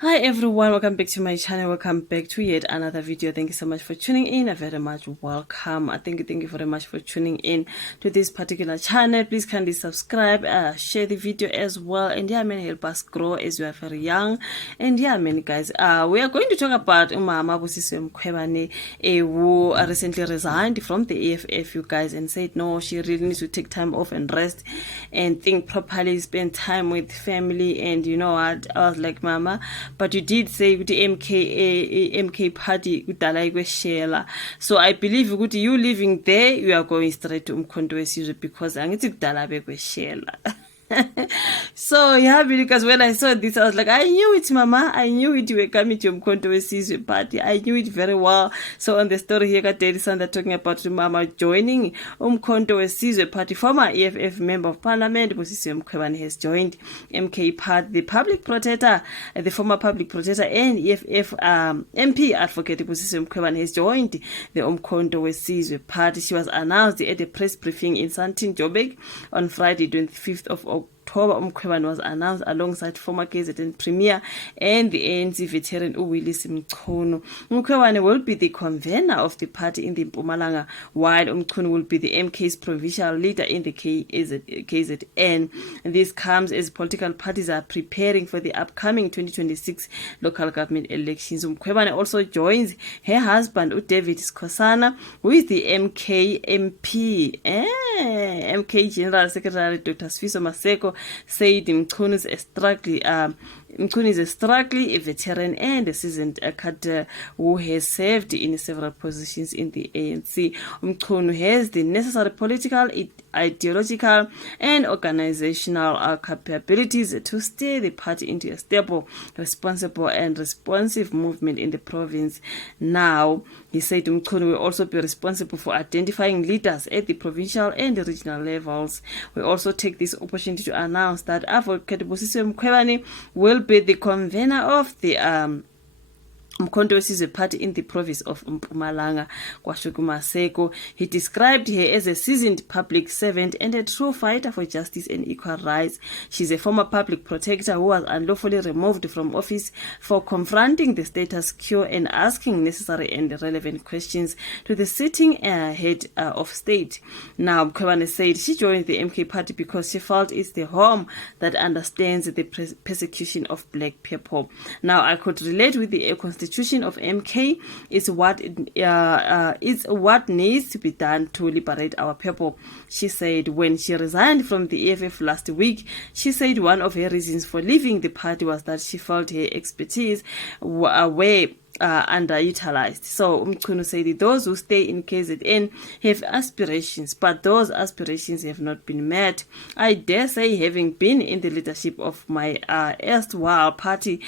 Hi everyone, welcome back to my channel. Welcome back to yet another video. Thank you so much for tuning in. Very much welcome. Thank you very much for tuning in to this particular channel. Please kindly subscribe, share the video as well, and yeah, man, help us grow as we are very young. And yeah, man, guys, we are going to talk about Adv Busisiwe Mkhwebane, who recently resigned from the EFF, you guys, and said no, she really needs to take time off and rest and think properly, spend time with family. And you know what, I was like, mama, but you did say with the MK party kudala. So I believe with you living there, you are going straight to Umkhonto Wesizwe because angithi kudala bekweshela. So yeah, because when I saw this, I was like, I knew it, mama. I knew it. You were coming to Umkhonto Wesizwe party. I knew it very well. So on the story here, got Daddy Sandra talking about mama joining Umkhonto Wesizwe party. Former EFF member of parliament Busisiwe Mkhwebane has joined MK party. The public protector, the former public protector and EFF MP advocate Busisiwe Mkhwebane has joined the Umkhonto Wesizwe party. She was announced at a press briefing in Sandton, Joburg on Friday, 25th of October. Mkhwebane was announced alongside former KZN Premier and the ANC veteran Willies Mchunu. Mkhwebane will be the convenor of the party in the Mpumalanga, while Mchunu will be the MK's provincial leader in the KZN. And this comes as political parties are preparing for the upcoming 2026 local government elections. Mkhwebane also joins her husband David Skosana, who is the MK MP. MK General Secretary Dr. Sfiso Maseko said Mchunu is a struggling veteran and a seasoned cadre who has served in several positions in the ANC. Mchunu has the necessary political, ideological, and organizational capabilities to steer the party into a stable, responsible, and responsive movement in the province. Now, he said Mchunu will also be responsible for identifying leaders at the provincial and the regional levels. We also take this opportunity to announce that Advocate Busisiwe Mkhwebane will be the convener of the Umkhonto Wesizwe party in the province of Mpumalanga, Maseko. He described her as a seasoned public servant and a true fighter for justice and equal rights. She's a former public protector who was unlawfully removed from office for confronting the status quo and asking necessary and relevant questions to the sitting head of state. Now, Mkhwebane said she joined the MK party because she felt it's the home that understands the persecution of black people. Now, I could relate with the constitution of MK is what needs to be done to liberate our people, she said. When she resigned from the EFF last week, she said one of her reasons for leaving the party was that she felt her expertise were underutilized. So Mchunu said those who stay in KZN have aspirations, but those aspirations have not been met. I dare say, having been in the leadership of my erstwhile party,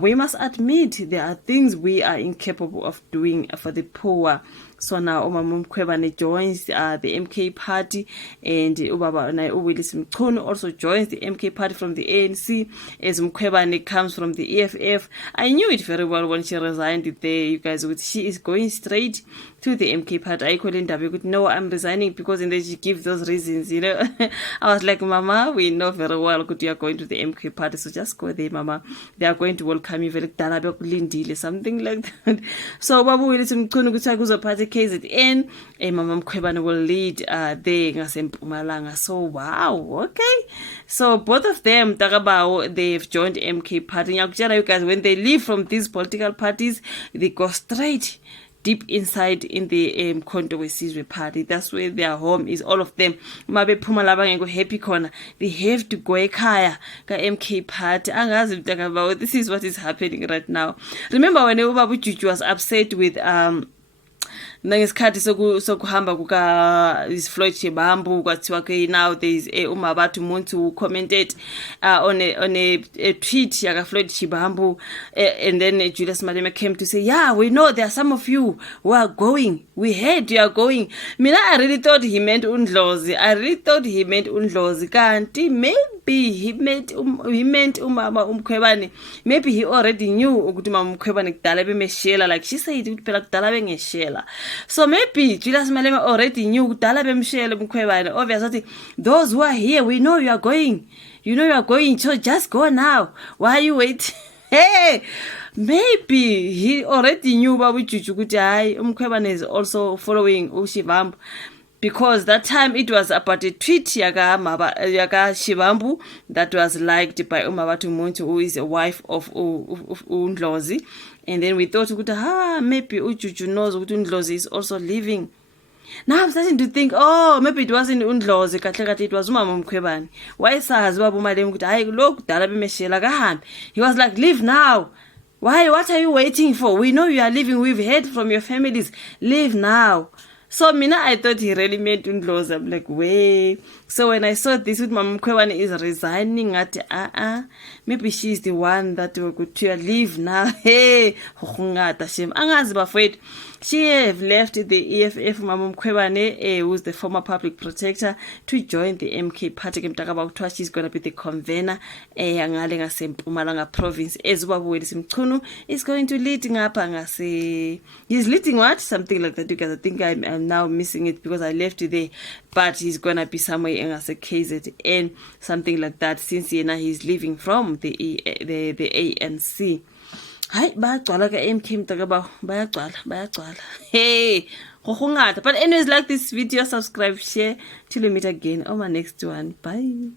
we must admit there are things we are incapable of doing for the poor. So now Umama Mkhwebane joins the MK party, and Willies Mchunu also joins the MK party from the ANC, as Mkhwebane comes from the EFF. I knew it very well when she resigned there, you guys. She is going straight to the MK party. I couldn't have no, I'm resigning because, and then she gives those reasons, you know. I was like, mama, we know very well you are going to the MK party, so just go there, mama. They are going to welcome you very something like that. So Babu Willies Mchunu kuchaguza party KZN, Mama Mkhwebane will lead there Mpumalanga. So wow, okay. So both of them, they've joined MK party. You guys, when they leave from these political parties, they go straight deep inside in the Umkhonto Wesizwe party. That's where their home is, all of them. Mabe Mpumalanga go happy corner. They have to go ekhaya ka MK party. Angazi about this is what is happening right now. Remember when Ubabu Juju was upset with nangesikhathi sokuhamba kuka Floyd Shibambu kwathiwa ke now there is umabathu umuntu who commented on a tweet yaka Floyd Shibambu, and then Julius Malema came to say, yeah, we know there are some of you who are going, we heard you are going. Mina, I really thought he meant Undlozi. Kanti maybe he meant umama Mkhwebane. Maybe he already knew ukuthi umama Mkhwebane kudala bemeshela, like she said phela kudala bengeshela. So maybe Julius Malema already knew kudala bemshela Mkhwebane. Obviously those who are here, we know you are going. You know you are going, so just go now. Why are you waiting? Hey, maybe he already knew about Juju kuti Mkhwebane is also following Shivambu, because that time it was about a tweet yaka Shivambu that was liked by Umabatu Muntu, who is a wife of Undlozi, and then we thought maybe Juju knows Undlozi is also living. Now I'm starting to think, maybe it wasn't Undlozi kahle, it was Umama Mkhwebane. Why says Babumalem ukuthi look dala bemeshela kahambe? He was like, leave now. Why? What are you waiting for? We know you are leaving. We've heard from your families. Leave now. So Mina, I thought he really meant Undlozi. I'm like, way. So when I saw this with Mama Mkhwebane is resigning at maybe she's the one that will go to leave now. Hey, angazi bafowethu. She have left the EFF, Mama Mkhwebane, who's the former public protector, to join the MK party. She's going to be the convenor ngale Mpumalanga province. As Wesizwe Mchunu is going to leading up he's leading what? Something like that, because I think I'm now missing it because I left it there. But he's going to be somewhere in KZN, something like that, since he's leaving from the ANC. Hi, bayagcwala ka MK mntakabawo, bayagcwala. Hey, but anyways, like this video, subscribe, share till we meet again on my next one. Bye.